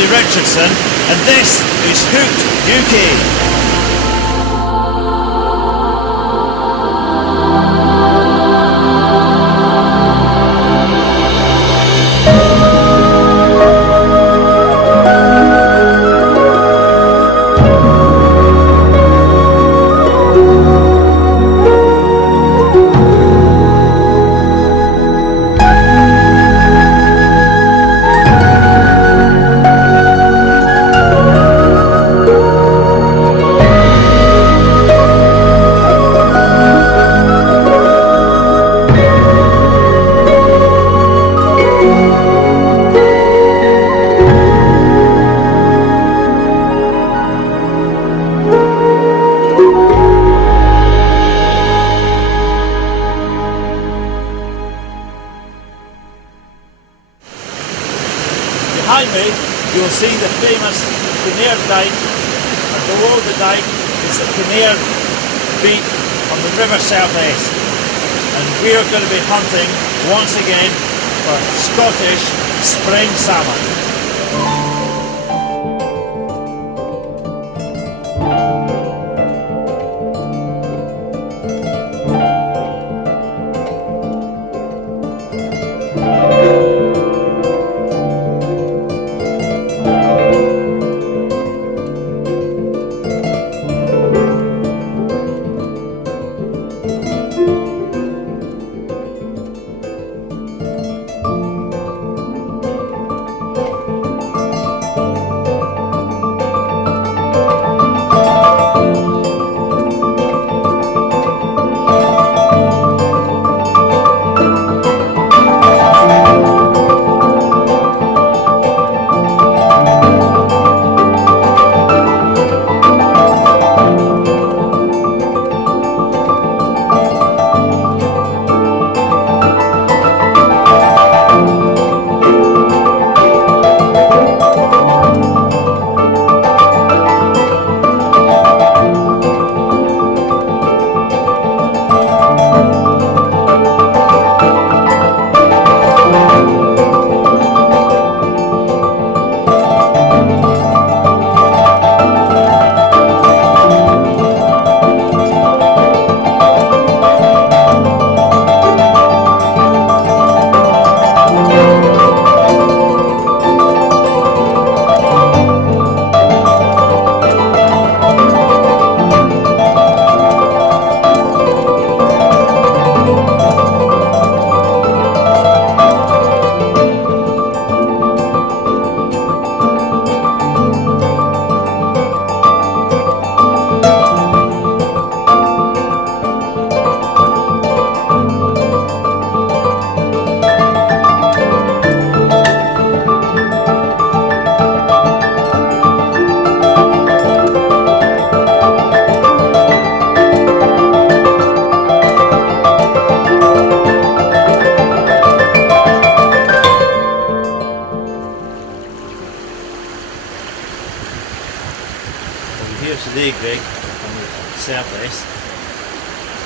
Andy Richardson, and this is Hooked UK. Behind me you will see the famous Kinnaird Dyke, and below the dyke is the Kinnaird Beat on the River South Esk, and we are going to be hunting once again for Scottish Spring Salmon. Here today, Greig, on the South Esk,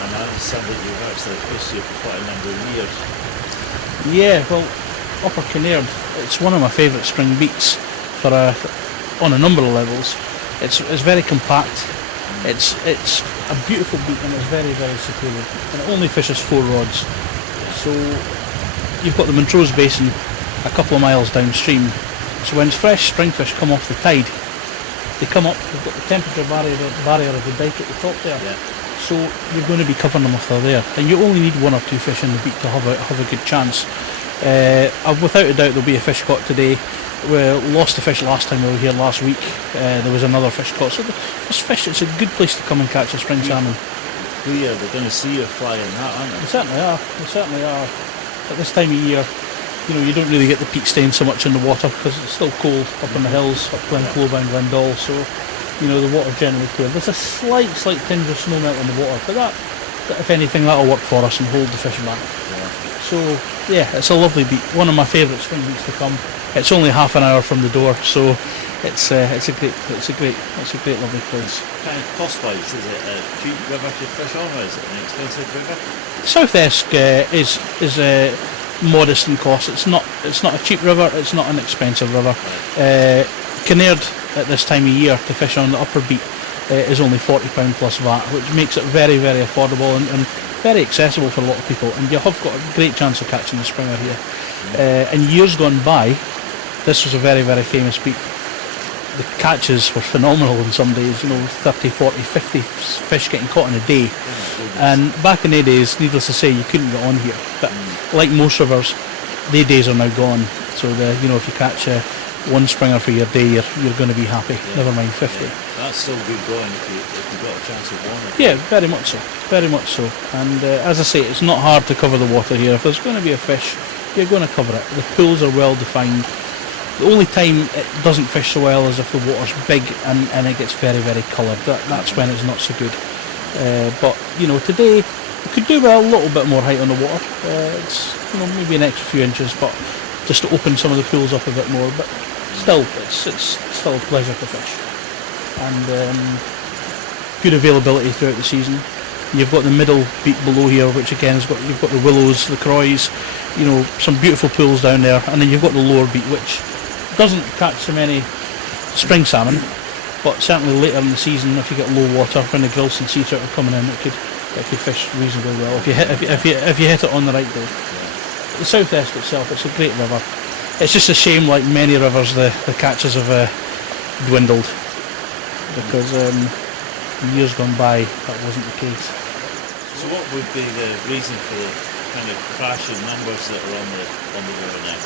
and I understand that you've actually fished here for quite a number of years. Yeah, well, Upper Kinnaird, it's one of my favourite spring beats for on a number of levels. It's very compact, it's a beautiful beat, and it's very, very secure, and it only fishes 4 rods. So you've got the Montrose Basin a couple of miles downstream, so when fresh spring fish come off the tide, they come up, they've got the temperature barrier of the dike at the top there, so you're going to be covering them if they're there, and you only need 1 or 2 fish in the beat to have a good chance. Without a doubt there'll be a fish caught today. We lost the fish last time we were here last week. There was another fish caught, so this fish, it's a good place to come and catch a spring salmon. They're going to see you flying that, aren't they? They certainly are. At this time of year, you know, you don't really get the peat stain so much in the water because it's still cold up in the hills, up Glenclove and Glendall, so you know the water generally clear. There's a slight tinge of snow melt in the water, but that if anything, that'll work for us and hold the fish back. So yeah, it's a lovely beat, one of my favourite spring beats to come. It's only half an hour from the door, so it's a great lovely place. Kind of cost-wise, is it a cheap river to fish on, or is it an expensive river? South Esk is modest in cost. It's not a cheap river. It's not an expensive river. Kinnaird at this time of year to fish on the upper beat is only £40 plus VAT, which makes it very, very affordable and very accessible for a lot of people, and you have got a great chance of catching the springer here. In years gone by, this was a very, very famous beat. The catches were phenomenal in some days, 30, 40, 50 fish getting caught in a day. And back in the days, needless to say, you couldn't get on here. But like most rivers, their days are now gone. So if you catch one springer for your day, you're going to be happy. Never mind 50. That's still good going if you've got a chance of one. Yeah, very much so. Very much so. And as I say, it's not hard to cover the water here. If there's going to be a fish, you're going to cover it. The pools are well defined. The only time it doesn't fish so well is if the water's big and it gets very, very coloured. That's when it's not so good. But today you could do with a little bit more height on the water. It's maybe an extra few inches, but just to open some of the pools up a bit more. But still, it's still a pleasure to fish. And good availability throughout the season. You've got the middle beat below here, which again you've got the willows, the croys, some beautiful pools down there, and then you've got the lower beat, which doesn't catch so many spring salmon, but certainly later in the season, if you get low water, when the grilse and sea trout are coming in, it could fish reasonably well if you hit it on the right day. The South Esk itself, it's a great river. It's just a shame, like many rivers, the catches have dwindled, because in years gone by that wasn't the case. So what would be the reason for the kind of crashing numbers that are on the river now?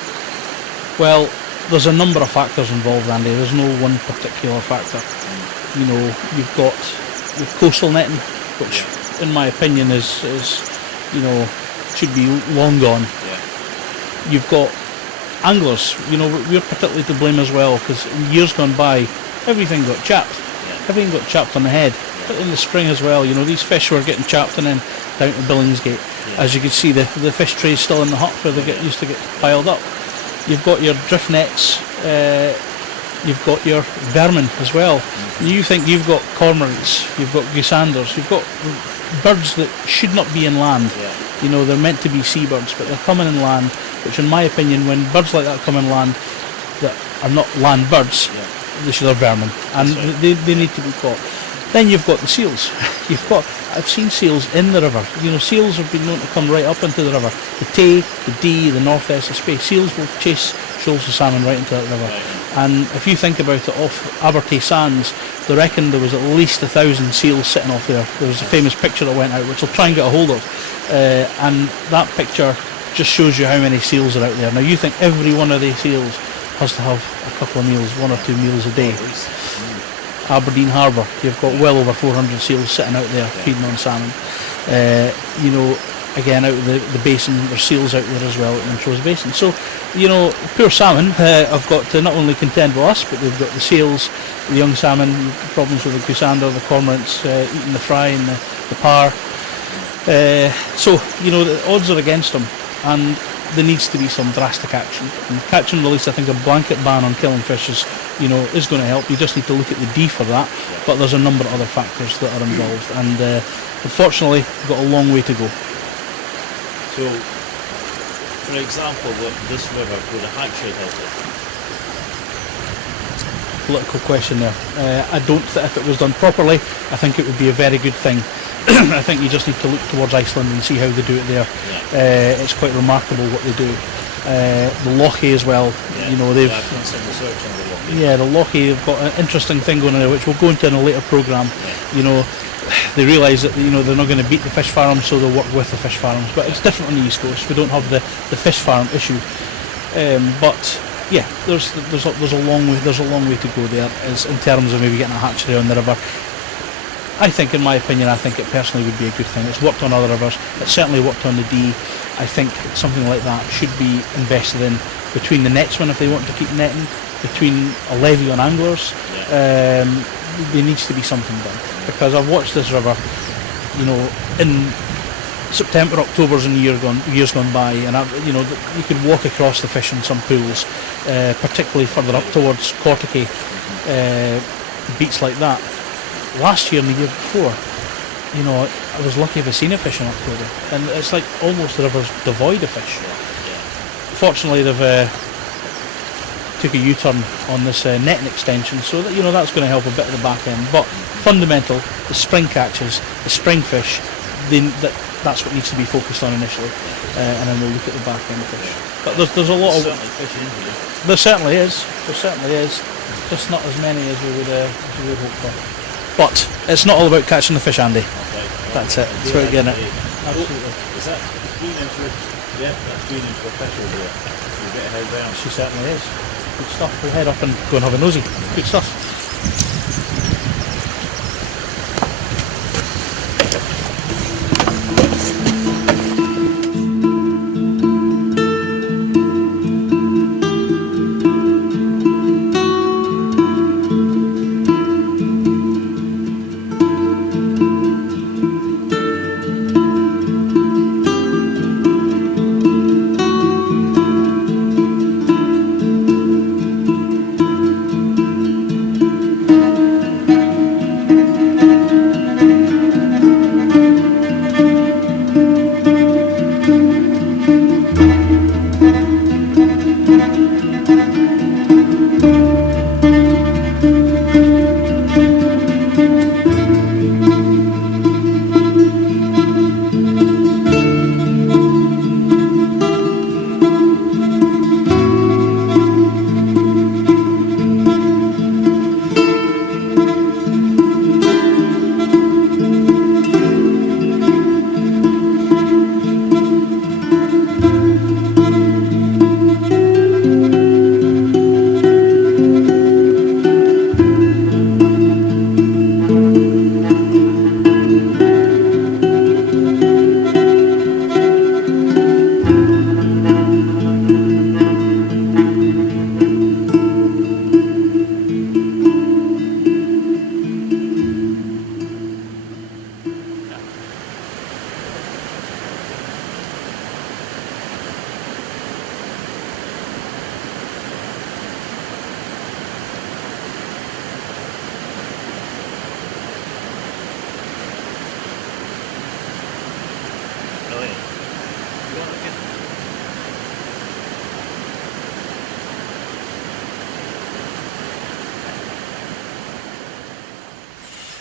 Well, there's a number of factors involved, Andy. There's no one particular factor. You've got the coastal netting, which in my opinion is should be long gone. You've got anglers, we're particularly to blame as well, because in years gone by everything got chapped. Everything got chapped on the head. But in the spring as well, these fish were getting chapped and then down to Billingsgate. As you can see, the fish trays still in the hut where they used to get piled up. You've got your drift nets, you've got your vermin as well. You think you've got cormorants, you've got goosanders, you've got birds that should not be in land. They're meant to be seabirds, but they're coming in land, which in my opinion, when birds like that come in land that are not land birds, they're vermin, and they need to be caught. Then you've got the seals. I've seen seals in the river. Seals have been known to come right up into the river. The Tay, the Dee, the North Esk, the Spey. Seals will chase shoals of salmon right into that river. And if you think about it, off Abertay Sands, they reckon there was at least 1,000 seals sitting off there. There was a famous picture that went out, which I'll try and get a hold of. And that picture just shows you how many seals are out there. Now you think every one of these seals has to have a couple of meals, 1 or 2 meals a day. Aberdeen Harbour, you've got well over 400 seals sitting out there feeding on salmon. Again, out of the basin, there's seals out there as well at Montrose Basin. So, poor salmon have got to not only contend with us, but they've got the seals, the young salmon, problems with the goosander, the cormorants eating the fry and the par. So, the odds are against them, and there needs to be some drastic action. And catch and release, I think a blanket ban on killing fish is going to help. You just need to look at the D for that, but there's a number of other factors that are involved, and unfortunately we've got a long way to go. So, for example, this river, would a hatchery help it? Political question there. I don't think if it was done properly, I think it would be a very good thing. I think you just need to look towards Iceland and see how they do it there. It's quite remarkable what they do. The Lochie as well. They've done some research on the Lochie. The Lochie have got an interesting thing going on there, which we'll go into in a later programme. They realise that they're not going to beat the fish farms, so they'll work with the fish farms. But it's different on the East Coast. We don't have the fish farm issue. But yeah, there's a long way to go there, as in terms of maybe getting a hatchery on the river. I think, in my opinion, it personally would be a good thing. It's worked on other rivers. It's certainly worked on the Dee. I think something like that should be invested in between the netsmen if they want to keep netting, between a levy on anglers. There needs to be something done, because I've watched this river, in September, October's and years gone by, and you could walk across the fish in some pools, particularly further up towards Cortaca, beats like that. Last year and the year before, I was lucky if I seen a fish in October, and it's like almost the river's devoid of fish. Fortunately, they've took a U-turn on this netting extension, so that, you know, that's going to help a bit at the back end. But fundamental, the spring catches, the spring fish, that's what needs to be focused on initially, and then we'll look at the back end fish. But there's a lot of fish in here. There certainly is, just not as many as we would hope for. But it's not all about catching the fish, Andy. Okay. That's it. That's about getting it. Absolutely. Is that green in for? Yeah, that's green in for fish over there. You get a head round. She certainly is. Good stuff. We'll head up and go and have a nosy. Good stuff.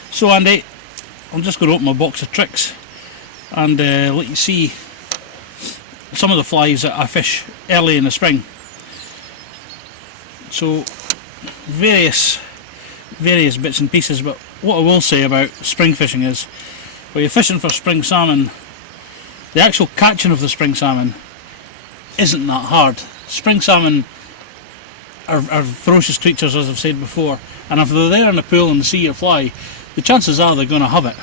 So Andy, I'm just going to open my box of tricks and let you see some of the flies that I fish early in the spring. So various bits and pieces, but what I will say about spring fishing is when you're fishing for spring salmon, the actual catching of the spring salmon isn't that hard. Spring salmon are ferocious creatures, as I've said before, and if they're there in the pool and see your fly, the chances are they're going to have it,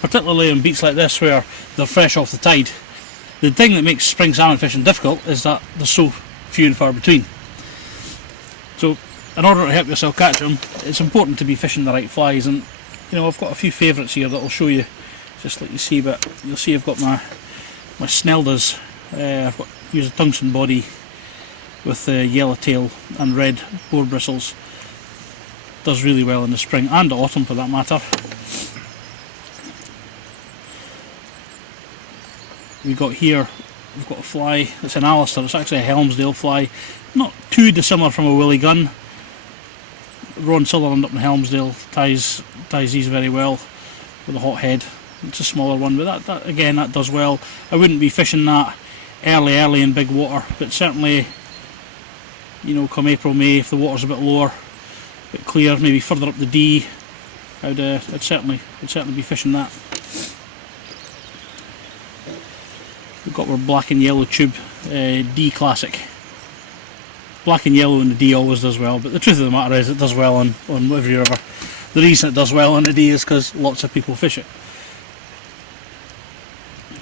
particularly on beats like this where they're fresh off the tide. The thing that makes spring salmon fishing difficult is that they're so few and far between. So in order to help yourself catch them, it's important to be fishing the right flies, and you know, I've got a few favourites here that I'll show you, just let you see, but you'll see I've got my Sneldas. I've got used a Thomson body with yellow tail and red boar bristles. Does really well in the spring and the autumn for that matter. We've got a fly, it's an Alistair, it's actually a Helmsdale fly, not too dissimilar from a willy gun. Ron Sutherland up in Helmsdale ties these very well with a hot head. It's a smaller one, but that again, that does well. I wouldn't be fishing that early in big water, but certainly, you know, come April, May, if the water's a bit lower, a bit clear, maybe further up the D, I'd certainly be fishing that. We've got our black and yellow tube D Classic. Black and yellow in the D always does well, but the truth of the matter is it does well on every river. The reason it does well on the D is because lots of people fish it.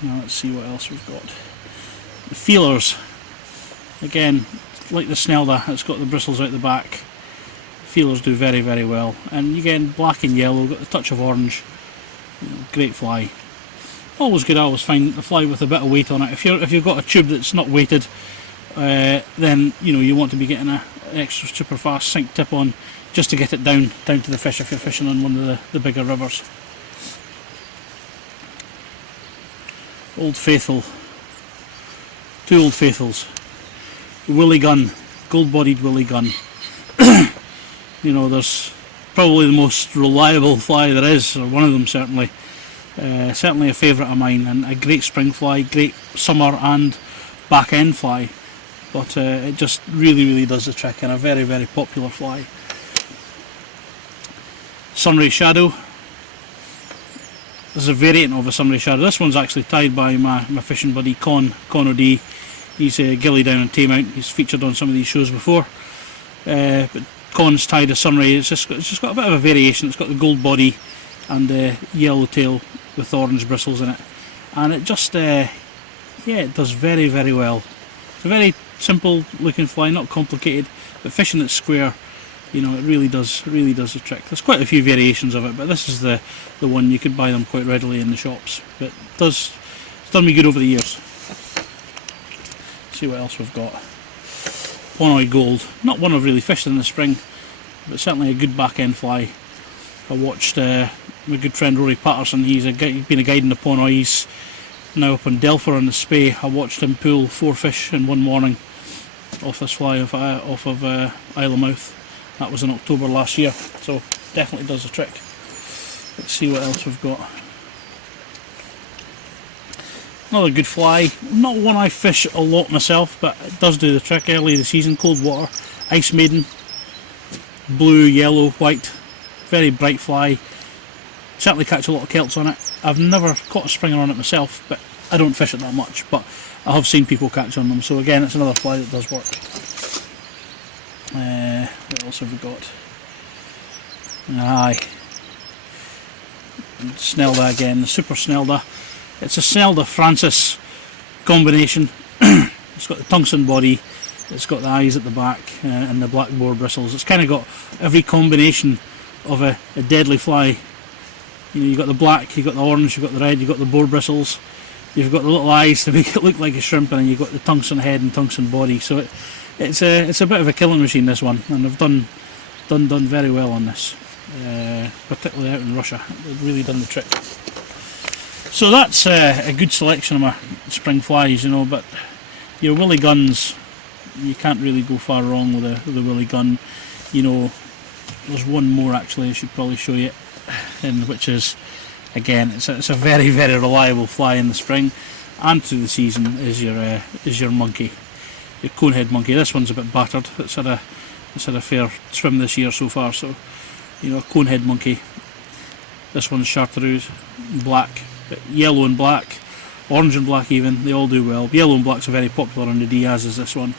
Now let's see what else we've got. The feelers, again, like the Snelda, it's got the bristles out the back. Feelers do very, very well, and again, black and yellow, got the touch of orange. You know, great fly. Always good. I always find the fly with a bit of weight on it. If you've got a tube that's not weighted, then you know you want to be getting an extra super fast sink tip on, just to get it down to the fish if you're fishing on one of the bigger rivers. Old Faithful, two Old Faithfuls, Willy Gun, gold-bodied Willy Gun. You know, there's probably the most reliable fly there is, or one of them certainly. Certainly a favourite of mine, and a great spring fly, great summer and back end fly. But it just really does the trick, and a very popular fly. Sunray Shadow. This is a variant of a Sunray Shadow. This one's actually tied by my fishing buddy Con O'D. He's gilly down in Taymount. He's featured on some of these shows before. But Con's tied a Sunray. It's just got a bit of a variation. It's got the gold body and yellow tail with orange bristles in it, and it just yeah, it does very well. It's a very simple looking fly, not complicated, but fishing it square, you know, it really does the trick. There's quite a few variations of it, but this is the one. You could buy them quite readily in the shops, but it's done me good over the years. See what else we've got. Ponoi Gold, not one I've really fished in the spring, but certainly a good back end fly. I watched my good friend Rory Patterson. He's been a guide in the Ponoi. He's now up in Delpher on the Spey. I watched him pull 4 fish in one morning off this fly off of Isle of Mouth. That was in October last year, so definitely does the trick. Let's see what else we've got. Another good fly, not one I fish a lot myself, but it does do the trick early in the season. Cold water, Ice Maiden, blue, yellow, white, very bright fly. Certainly catch a lot of kelts on it. I've never caught a springer on it myself, but I don't fish it that much, but I have seen people catch on them, so again it's another fly that does work. What else have we got? Aye, Snelda again, the Super Snelda. It's a Snelda Francis combination. It's got the tungsten body, it's got the eyes at the back and the black boar bristles. It's kind of got every combination of a deadly fly. You know, you've got the black, you've got the orange, you've got the red, you've got the boar bristles, you've got the little eyes to make it look like a shrimp, and then you've got the tungsten head and tungsten body. So it's a bit of a killing machine, this one, and they've done very well on this, particularly out in Russia. They've really done the trick. So that's a good selection of my spring flies, you know. But your willy guns, you can't really go far wrong with a willy gun. You know, there's one more actually I should probably show you, and which is, again, it's a very reliable fly in the spring and through the season, is your monkey, your conehead monkey. This one's a bit battered. It's had a fair swim this year so far, so you know, conehead monkey. This one's chartreuse, black, but yellow and black, orange and black even. They all do well. Yellow and black's very popular on the D, as is this one.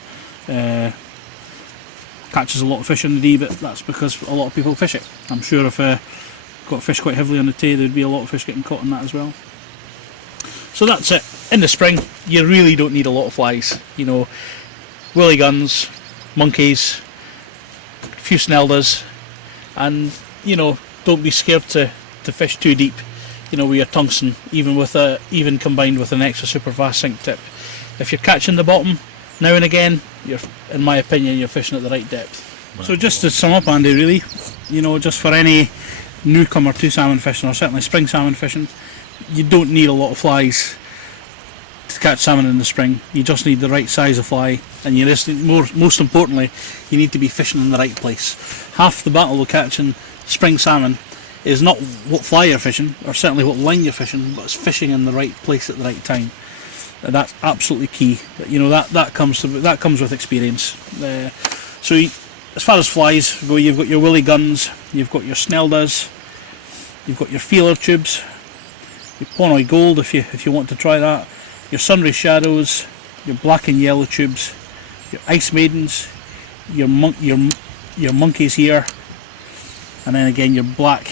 Catches a lot of fish on the D, but that's because a lot of people fish it. I'm sure if got fish quite heavily on the Tay, there'd be a lot of fish getting caught on that as well. So that's it. In the spring, you really don't need a lot of flies. You know, willy guns, monkeys, a few Sneldas, and you know, don't be scared to fish too deep. You know, with your tungsten, even combined with an extra super fast sink tip. If you're catching the bottom now and again, in my opinion, you're fishing at the right depth. So just to sum up, Andy, really, you know, just for any newcomer to salmon fishing, or certainly spring salmon fishing, you don't need a lot of flies to catch salmon in the spring. You just need the right size of fly, and you just most importantly, you need to be fishing in the right place. Half the battle of catching spring salmon is not what fly you're fishing, or certainly what line you're fishing, but it's fishing in the right place at the right time. And that's absolutely key. You know, that comes with experience. So as far as flies go, you've got your willy guns, you've got your Sneldas, you've got your feeler tubes, your Ponoi Gold if you want to try that, your Sunray Shadows, your black and yellow tubes, your Ice Maidens, your monkeys here, and then again your black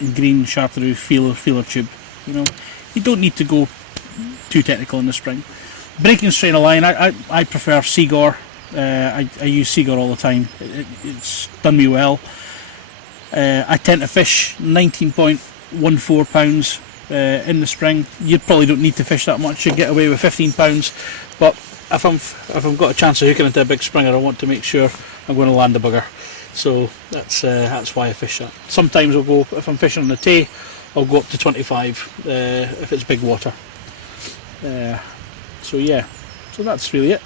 and green chartreuse feeler tube. You know, you don't need to go too technical in the spring. Breaking strain of line, I prefer Seagore. I use Seagore all the time. It's done me well. I tend to fish 19.14 pounds in the spring. You probably don't need to fish that much. You get away with 15 pounds, but if I've got a chance of hooking into a big springer, I want to make sure I'm going to land a bugger. So that's why I fish that. Sometimes I'll go, if I'm fishing on the Tay, I'll go up to 25 if it's big water. So yeah, so that's really it.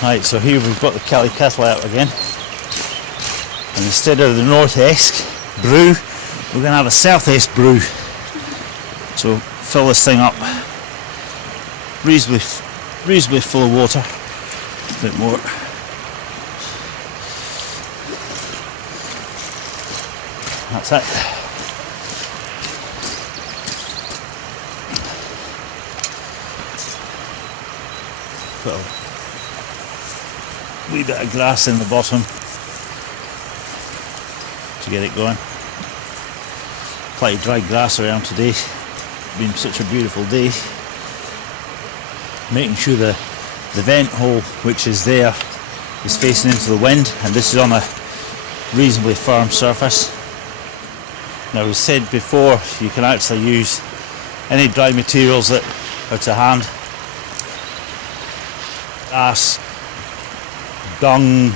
Right, so here we've got the Kelly kettle out again. And instead of the North Esk brew, we're going to have a South Esk brew. So fill this thing up reasonably full of water. A bit more. That's it. Put a wee bit of grass in the bottom to get it going. Plenty of dry grass around today. Been such a beautiful day. Making sure the vent hole which is there is facing into the wind, and this is on a reasonably firm surface. Now, as said before, you can actually use any dry materials that are to hand. Grass, dung,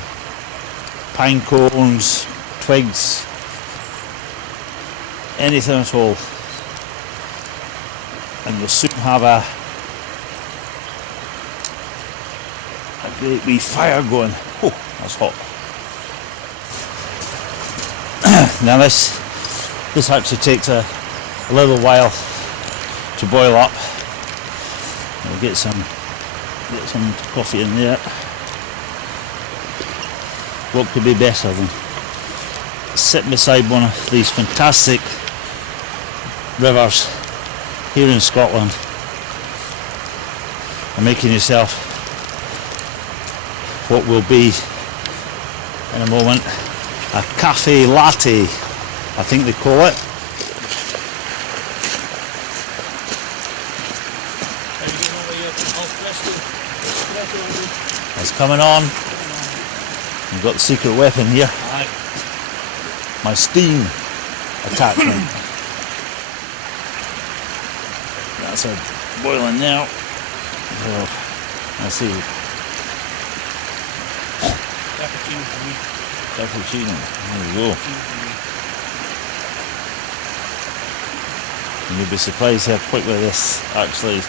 pine cones, twigs, anything at all. And you'll soon have a great wee fire going. Oh, that's hot. Now this actually takes a little while to boil up. We'll get some coffee in there. What could be better than sitting beside one of these fantastic rivers here in Scotland and making yourself what will be in a moment a cafe latte, I think they call it. It's coming on. You've got the secret weapon here. My steam attachment. That's a boiling now. Oh, let's see. Cappuccino. There we go. And you'll be surprised how quickly this actually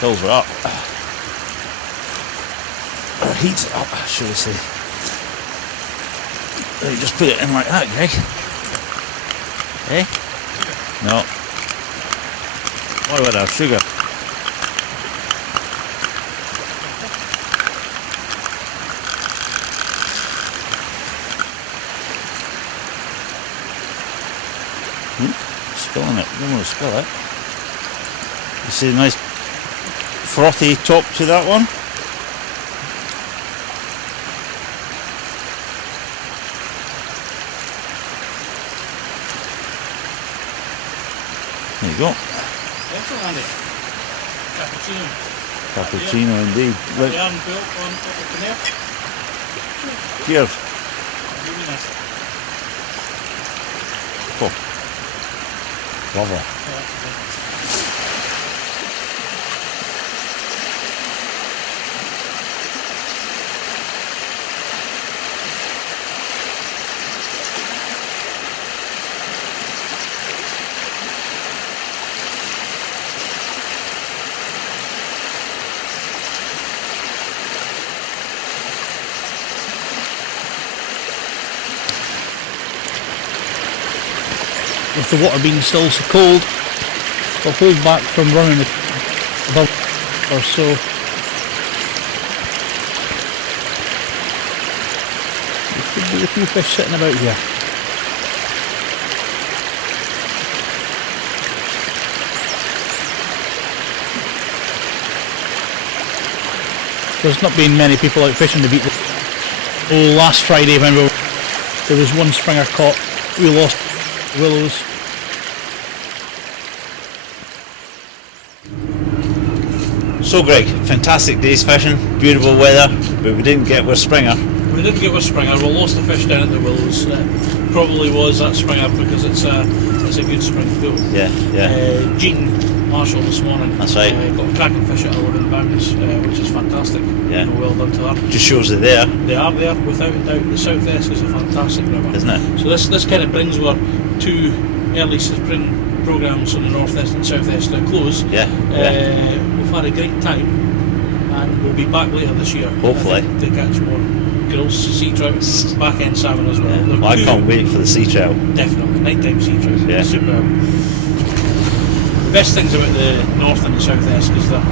fills her up. Or heats it up, should I say. You just put it in like that, Greg. Eh? No. What about our sugar? Spilling it. Don't want to spill it. You see a nice frothy top to that one? There you go. Excellent. Cappuccino. Cappuccino indeed. Look. Built on Upper Kinnaird. Cheers. Really nice. Oh. Lovely. With the water being still so cold, will hold back from running above or so. There should be a few fish sitting about here. There's not been many people out fishing to beat the... Oh, last Friday when there was one springer caught, we lost willows. So Greg, fantastic day's fishing, beautiful weather, but we didn't get with Springer. We didn't get with Springer, we lost the fish down at the willows. Probably was that Springer because it's a good spring pool. Yeah, yeah. Jean Marshall this morning. That's right. Got a cracking fish at 11 pounds, which is fantastic. Yeah. Well done to her. Just shows they're there. They are there, without a doubt. The South Esk is a fantastic river. Isn't it? So this kind of brings our two early spring programmes on the North Esk and South Esk to a close. Yeah, yeah. We've had a great time, and we'll be back later this year. Hopefully. I think, to catch more grills, sea trout, back end salmon as well. Yeah. They're Well, I good. can't wait for the sea trout. Definitely, nighttime sea trout. Yeah. Superb. The best things about the North and the South Esk is that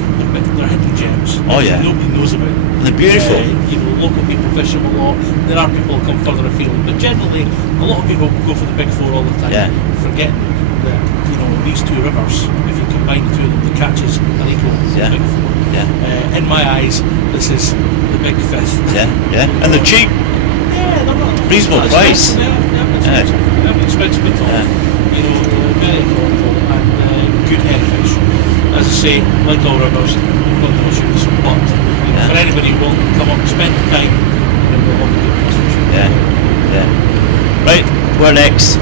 they're hidden gems. Oh, yeah. Nobody knows about them. And they're beautiful. You know, local people fish them a lot. There are people who come further afield, but generally, a lot of people go for the big four all the time, Yeah. forgetting that, you know, these two rivers, if you combine the two of them, the catches are equal to Yeah. the big four. Yeah. In my eyes, this is the big fifth. Yeah, yeah. And they're cheap. Yeah, they're not Reasonable price. Yeah, expensive. Yeah, expensive at all. Yeah. You know, very affordable and good head fish. As I say, like all rivers, you've got no issues, but you know, for anybody who wants to come up and spend the time, you know, we'll have a good fish. Yeah, yeah. Right, where next?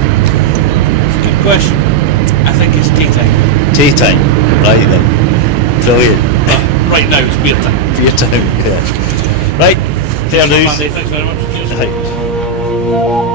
Good question. I think it's tea time. Tea time. Right then. Brilliant. But right now it's beer time. Beer time, yeah. Right, fair news. Thanks very much. Cheers. Right.